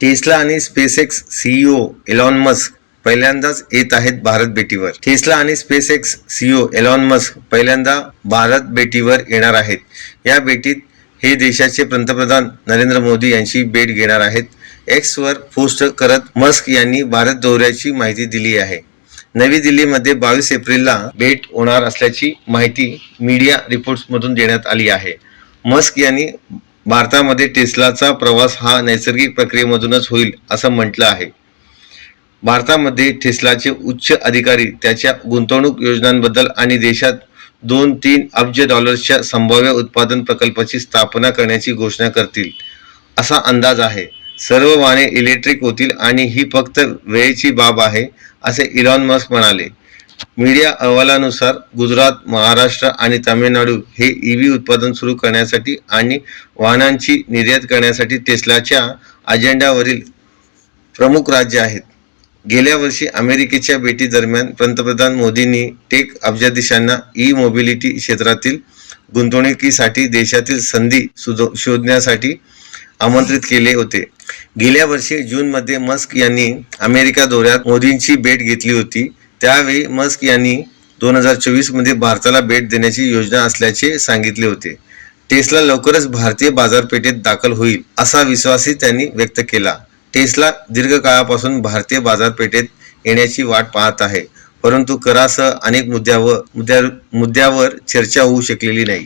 Tesla आणि SpaceX CEO Elon Musk पहिल्यांदाच येत आहेत भारत भेटीवर. टेस्ला आणि SpaceX CEO Elon Musk पहिल्यांदा भारत भेटीवर येणार आहेत. या भेटीत हे देशाचे पंतप्रधान नरेंद्र मोदी यांची भेट घेणार आहेत. एक्सवर पोस्ट करत मस्क यांनी भारत दौऱ्याची माहिती दिली आहे. नवी दिल्लीमध्ये बावीस एप्रिलला भेट होणार असल्याची माहिती मीडिया रिपोर्ट्समधून देण्यात आली आहे. मस्क यांनी भारतामध्ये टेस्लाचा प्रवास हा नैसर्गिक प्रक्रियेमधूनच होईल असं म्हटलं आहे. भारतामध्ये टेस्लाचे उच्च अधिकारी त्याच्या गुंतवणूक योजनांबद्दल आणि देशात दोन तीन अब्ज डॉलर्सच्या संभाव्य उत्पादन प्रकल्पाची स्थापना करण्याची घोषणा करतील असा अंदाज आहे. सर्व वाहने इलेक्ट्रिक होतील आणि ही फक्त वेळेची बाब आहे असे इलॉन मस्क म्हणाले. मीडिया अहवालानुसार गुजरात महाराष्ट्र आणि तामिळनाडू हे ईव्ही उत्पादन सुरू करण्यासाठी आणि वाहनांची निर्यात करण्यासाठी टेस्लाच्या अजेंडावरील प्रमुख राज्य आहेत. गेल्या वर्षी अमेरिकेच्या भेटी दरम्यान पंतप्रधान मोदींनी टेक अब्जाधीशांना ई मोबिलिटी क्षेत्रातील गुंतवणुकीसाठी देशातील संधी सुधो शोधण्यासाठी आमंत्रित केले होते. गेल्या वर्षी जूनमध्ये मस्क यांनी अमेरिका दौऱ्यात मोदींची भेट घेतली होती. त्यावेळी मस्क यांनी दोन हजार चोवीसमध्ये भारताला भेट देण्याची योजना असल्याचे सांगितले होते. टेस्ला लवकरच भारतीय बाजारपेठेत दाखल होईल असा विश्वासही त्यांनी व्यक्त केला. टेस्ला दीर्घकाळापासून भारतीय बाजारपेठेत येण्याची वाट पाहत आहे परंतु करासह अनेक मुद्द्यावर मुद्द्या मुद्द्यावर चर्चा होऊ शकलेली नाही.